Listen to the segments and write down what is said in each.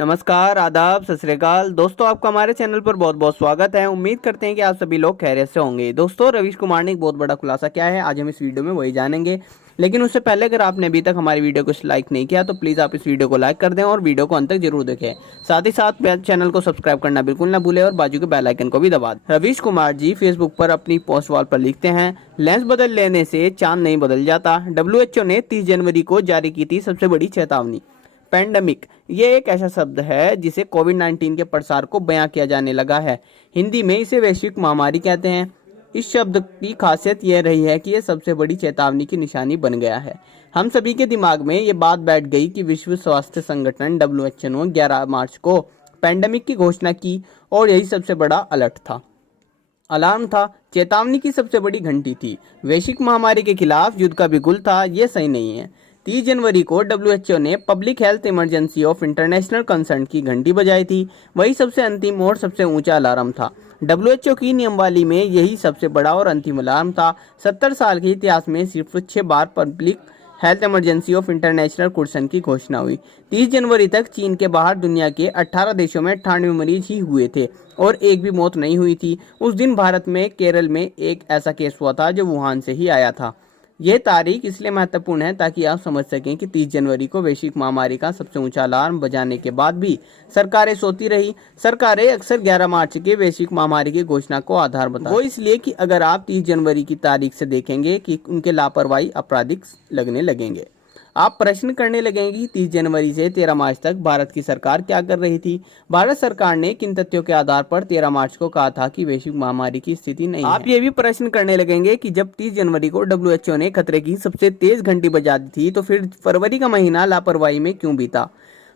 नमस्कार, आदाब, सत श्री अकाल। दोस्तों, आपका हमारे चैनल पर बहुत बहुत स्वागत है। उम्मीद करते हैं कि आप सभी लोग खैरियत से होंगे। दोस्तों, रवीश कुमार ने एक बहुत बड़ा खुलासा किया है, आज हम इस वीडियो में वही जानेंगे। लेकिन उससे पहले अगर आपने अभी तक हमारी वीडियो को लाइक नहीं किया तो प्लीज़ आप इस वीडियो को लाइक कर दें और वीडियो को अंत तक जरूर देखें। साथ ही साथ चैनल को सब्सक्राइब करना बिल्कुल ना भूलें और बाजू के बेल आइकन को भी दबा दें। रवीश कुमार जी फेसबुक पर अपनी पोस्ट वॉल पर लिखते हैं, लेंस बदल लेने से चांद नहीं बदल जाता। WHO ने 30 जनवरी को जारी की थी सबसे बड़ी चेतावनी। पैंडेमिक ये एक ऐसा शब्द है जिसे कोविड-19 के प्रसार को बयां किया जाने लगा है। हिंदी में इसे वैश्विक महामारी कहते हैं। इस शब्द की खासियत यह रही है कि यह सबसे बड़ी चेतावनी की निशानी बन गया है। हम सभी के दिमाग में ये बात बैठ गई कि विश्व स्वास्थ्य संगठन WHO ने 11 मार्च को पैंडेमिक की घोषणा की और यही सबसे बड़ा अलर्ट था, अलार्म था, चेतावनी की सबसे बड़ी घंटी थी। वैश्विक महामारी के खिलाफ युद्ध का बिगुल था। ये सही नहीं है। 30 जनवरी को WHO ने public health emergency of international concern की घंटी बजाई थी। वही सबसे अंतिम और सबसे ऊंचा अलार्म था। WHO की नियमावली में यही सबसे बड़ा और अंतिम अलार्म था। 70 साल के इतिहास में सिर्फ 6 बार public health emergency of international concern की घोषणा हुई। 30 जनवरी तक चीन के बाहर दुनिया के 18 देशों में 98 मरीज ही हुए थे और एक भी मौत नहीं हुई थी। उस दिन भारत में केरल में एक ऐसा केस हुआ था जो वुहान से ही आया था। यह तारीख इसलिए महत्वपूर्ण है ताकि आप समझ सकें कि 30 जनवरी को वैश्विक महामारी का सबसे ऊंचा अलार्म बजाने के बाद भी सरकारें सोती रही। सरकारें अक्सर 11 मार्च के वैश्विक महामारी की घोषणा को आधार बताती, वो इसलिए कि अगर आप 30 जनवरी की तारीख से देखेंगे कि उनके लापरवाही आपराधिक लगने लगेंगे। आप प्रश्न करने लगेंगे कि 30 जनवरी से 13 मार्च तक भारत की सरकार क्या कर रही थी। भारत सरकार ने किन तथ्यों के आधार पर 13 मार्च को कहा था कि वैश्विक महामारी की स्थिति नहीं है। आप ये भी प्रश्न करने लगेंगे कि जब 30 जनवरी को WHO ने खतरे की सबसे तेज घंटी बजा दी थी तो फिर फरवरी का महीना लापरवाही में क्यों बीता।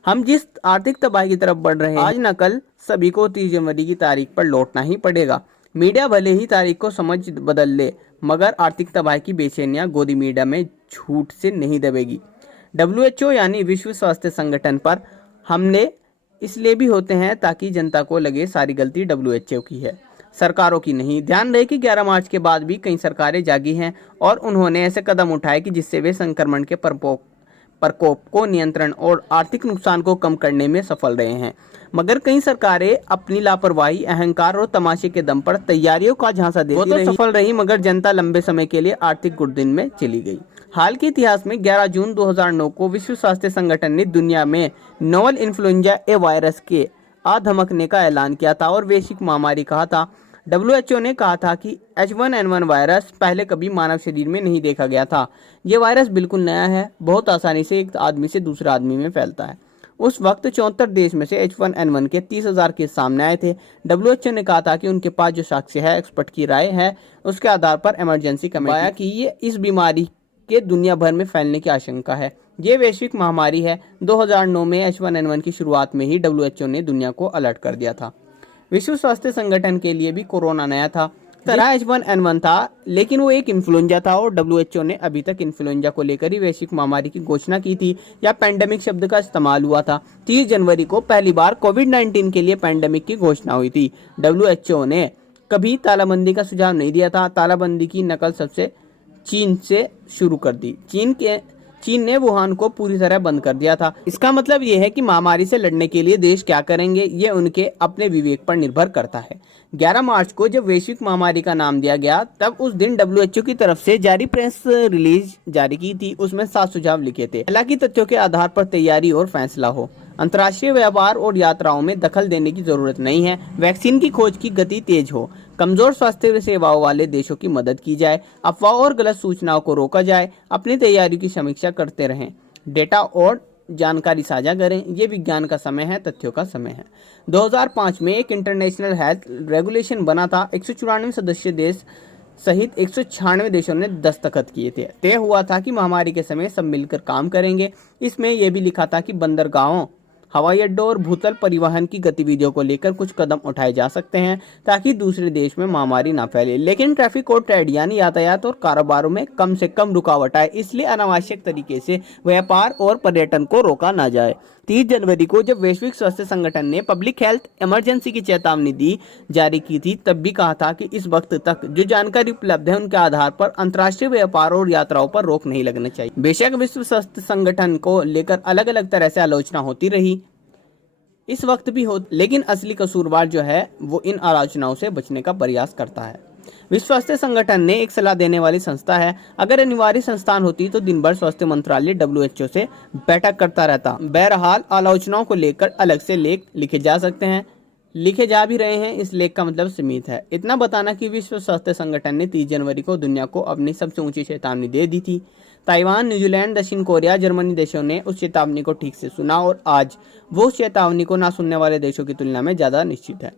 हम जिस आर्थिक तबाही की तरफ बढ़ रहे हैं आज न कल सभी को 30 जनवरी की तारीख पर लौटना ही पड़ेगा। मीडिया भले ही तारीख को समझ बदल ले मगर आर्थिक तबाही की बेचैनियां गोदी मीडिया में झूठ से नहीं दबेगी। WHO यानी विश्व स्वास्थ्य संगठन पर हमले इसलिए भी होते हैं ताकि जनता को लगे सारी गलती WHO की है, सरकारों की नहीं। ध्यान रहे कि 11 मार्च के बाद भी कई सरकारें जागी हैं और उन्होंने ऐसे कदम उठाए कि जिससे वे संक्रमण के प्रकोप को नियंत्रण और आर्थिक नुकसान को कम करने में सफल रहे हैं। मगर कई सरकारें अपनी लापरवाही, अहंकार और तमाशे के दम पर तैयारियों का झांसा देती रही। सफल रही मगर जनता लंबे समय के लिए आर्थिक गुर्दिन में चली गई। हाल के इतिहास में 11 जून 2009 को विश्व स्वास्थ्य संगठन ने दुनिया में नोवल इन्फ्लुएंजा ए वायरस के धमकने का ऐलान किया था और वैश्विक महामारी कहा था। WHO ने कहा था कि H1N1 वायरस पहले कभी मानव शरीर में नहीं देखा गया था। यह वायरस बिल्कुल नया है, बहुत आसानी से एक आदमी से दूसरे आदमी में फैलता है। उस वक्त 74 देश में से H1N1 के 30,000 केस सामने आए थे। WHO ने कहा था कि उनके पास जो साक्ष्य है, एक्सपर्ट की राय है, उसके आधार पर इमरजेंसी कमेटी कि ये इस बीमारी के दुनिया भर में फैलने की आशंका है। ये वैश्विक महामारी है। 2009 में H1N1 की शुरुआत में ही WHO ने दुनिया को अलर्ट कर दिया था। विश्व स्वास्थ्य संगठन के लिए भी कोरोना नया था, तरह H1N1 था, लेकिन वो एक इन्फ्लुएंजा था और WHO ने अभी तक इन्फ्लुएंजा को लेकर ही वैश्विक महामारी की घोषणा की थी या पैंडेमिक शब्द का इस्तेमाल हुआ था। 30 जनवरी को पहली बार कोविड-19 के लिए पैंडेमिक की घोषणा हुई थी। WHO ने कभी तालाबंदी का सुझाव नहीं दिया था। तालाबंदी की नकल सबसे चीन से शुरू कर दी। चीन ने वुहान को पूरी तरह बंद कर दिया था। इसका मतलब यह है कि महामारी से लड़ने के लिए देश क्या करेंगे ये उनके अपने विवेक पर निर्भर करता है। 11 मार्च को जब वैश्विक महामारी का नाम दिया गया तब उस दिन WHO की तरफ से जारी प्रेस रिलीज जारी की थी। उसमें 7 सुझाव लिखे थे। हालांकि तथ्यों के आधार पर तैयारी और फैसला हो। अंतर्राष्ट्रीय व्यापार और यात्राओं में दखल देने की जरूरत नहीं है। वैक्सीन की खोज की गति तेज हो। कमजोर स्वास्थ्य सेवाओं वाले देशों की मदद की जाए। अफवाह और गलत सूचनाओं को रोका जाए। अपनी तैयारियों की समीक्षा करते रहें। डेटा और जानकारी साझा करें। ये विज्ञान का समय है, तथ्यों का समय है। 2005 में एक इंटरनेशनल हेल्थ रेगुलेशन बना था। 194 सदस्य देश सहित 196 देशों ने दस्तखत किए थे। तय हुआ था कि महामारी के समय सब मिलकर काम करेंगे। इसमें यह भी लिखा था कि बंदरगाहों, हवाई अड्डों और भूतल परिवहन की गतिविधियों को लेकर कुछ कदम उठाए जा सकते हैं ताकि दूसरे देश में महामारी ना फैले। लेकिन ट्रैफिक और ट्रेड यानी यातायात और कारोबारों में कम से कम रुकावट आए, इसलिए अनावश्यक तरीके से व्यापार और पर्यटन को रोका ना जाए। 30 जनवरी को जब वैश्विक स्वास्थ्य संगठन ने पब्लिक हेल्थ इमरजेंसी की चेतावनी जारी की थी तब भी कहा था कि इस वक्त तक जो जानकारी उपलब्ध है उनके आधार पर अंतर्राष्ट्रीय व्यापार और यात्राओं पर रोक नहीं लगना चाहिए। बेशक विश्व स्वास्थ्य संगठन को लेकर अलग अलग तरह से आलोचना होती रही, इस वक्त भी हो, लेकिन असली कसूरवार जो है वो इन आलोचनाओं से बचने का प्रयास करता है। विश्व स्वास्थ्य संगठन ने एक सलाह देने वाली संस्था है। अगर अनिवार्य संस्थान होती तो दिन भर स्वास्थ्य मंत्रालय WHO से बैठक करता रहता। बहरहाल आलोचनाओं को लेकर अलग से लेख लिखे जा सकते हैं, लिखे जा भी रहे हैं। इस लेख का मतलब सीमित है इतना बताना कि विश्व स्वास्थ्य संगठन ने 30 जनवरी को दुनिया को अपनी सबसे ऊंची चेतावनी दे दी थी। ताइवान, न्यूजीलैंड, दक्षिण कोरिया, जर्मनी देशों ने उस चेतावनी को ठीक से सुना और आज वो उस चेतावनी को ना सुनने वाले देशों की तुलना में ज्यादा निश्चित है।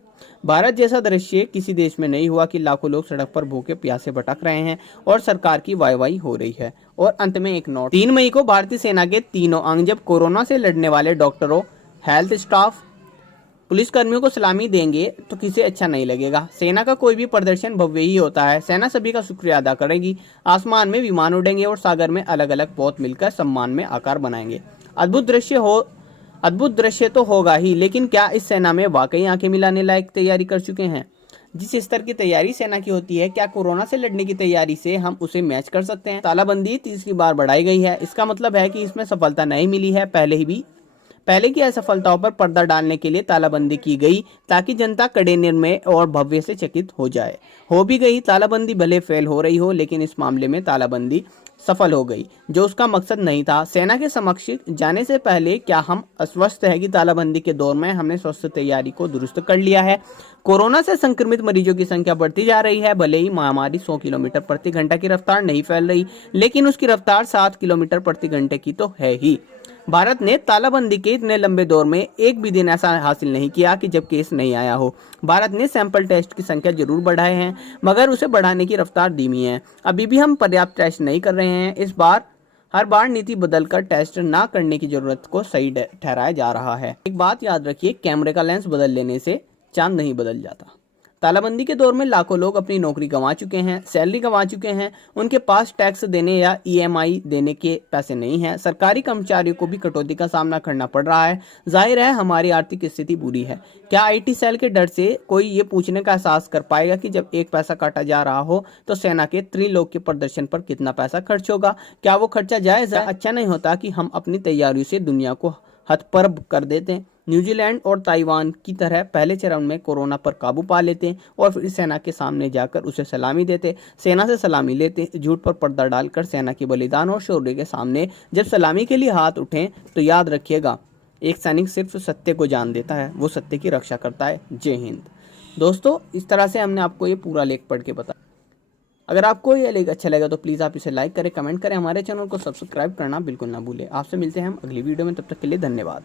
भारत जैसा दृश्य किसी देश में नहीं हुआ कि लाखों लोग सड़क पर भूखे प्यासे भटक रहे हैं और सरकार की वाहवाही हो रही है। और अंत में एक नोट, 3 मई को भारतीय सेना के तीनों अंग जब कोरोना से लड़ने वाले डॉक्टरों, हेल्थ स्टाफ, पुलिसकर्मियों को सलामी देंगे तो किसे अच्छा नहीं लगेगा। सेना का कोई भी प्रदर्शन भव्य ही होता है। सेना सभी का शुक्रिया अदा करेगी। आसमान में विमान उड़ेंगे और सागर में अलग अलग पोत मिलकर सम्मान में आकार बनाएंगे। अद्भुत दृश्य तो होगा ही, लेकिन क्या इस सेना में वाकई आंखें मिलाने लायक तैयारी कर चुके हैं? जिस स्तर की तैयारी सेना की होती है, क्या कोरोना से लड़ने की तैयारी से हम उसे मैच कर सकते हैं? तालाबंदी तीसरी बार बढ़ाई गई है। इसका मतलब है कि इसमें सफलता नहीं मिली है। पहले की असफलताओं पर पर्दा डालने के लिए तालाबंदी की गई ताकि जनता कड़े निर्णय और भव्य से चकित हो जाए। हो भी गई। तालाबंदी भले फेल हो रही हो, लेकिन इस मामले में तालाबंदी सफल हो गई, जो उसका मकसद नहीं था। सेना के समक्ष जाने से पहले क्या हम आश्वस्त है कि तालाबंदी के दौर में हमने स्वास्थ्य तैयारी को दुरुस्त कर लिया है? कोरोना से संक्रमित मरीजों की संख्या बढ़ती जा रही है। भले ही महामारी 100 किलोमीटर प्रति घंटा की रफ्तार नहीं फैल रही, लेकिन उसकी रफ्तार 7 किलोमीटर प्रति घंटे की तो है ही। भारत ने तालाबंदी के इतने लंबे दौर में एक भी दिन ऐसा हासिल नहीं किया कि जब केस नहीं आया हो। भारत ने सैंपल टेस्ट की संख्या जरूर बढ़ाए हैं, मगर उसे बढ़ाने की रफ्तार धीमी है। अभी भी हम पर्याप्त टेस्ट नहीं कर रहे हैं। इस बार हर बार नीति बदलकर टेस्ट ना करने की जरूरत को सही ठहराया जा रहा है। एक बात याद रखिए, कैमरे का लेंस बदल लेने से चांद नहीं बदल जाता। तालाबंदी के दौर में लाखों लोग अपनी नौकरी गंवा चुके हैं, सैलरी गंवा चुके हैं। उनके पास टैक्स देने या EMI देने के पैसे नहीं हैं। सरकारी कर्मचारियों को भी कटौती का सामना करना पड़ रहा है। जाहिर है हमारी आर्थिक स्थिति बुरी है। क्या IT सेल के डर से कोई ये पूछने का एहसास कर पाएगा कि जब एक पैसा काटा जा रहा हो तो सेना के त्रिलोक के प्रदर्शन पर कितना पैसा खर्च होगा? क्या वो खर्चा जायज है? अच्छा नहीं होता कि हम अपनी तैयारियों से दुनिया को हतप्रभ कर देते, न्यूजीलैंड और ताइवान की तरह पहले चरण में कोरोना पर काबू पा लेते और फिर सेना के सामने जाकर उसे सलामी देते, सेना से सलामी लेते। झूठ पर पर्दा डालकर सेना के बलिदान और शौर्य के सामने जब सलामी के लिए हाथ उठें तो याद रखिएगा, एक सैनिक सिर्फ सत्य को जान देता है, वो सत्य की रक्षा करता है। जय हिंद। दोस्तों, इस तरह से हमने आपको ये पूरा लेख पढ़ के बताया। अगर आपको ये लेख अच्छा लगा तो प्लीज़ आप इसे लाइक करें, कमेंट करें, हमारे चैनल को सब्सक्राइब करना बिल्कुल ना भूलें। आपसे मिलते हैं हम अगली वीडियो में, तब तक के लिए धन्यवाद।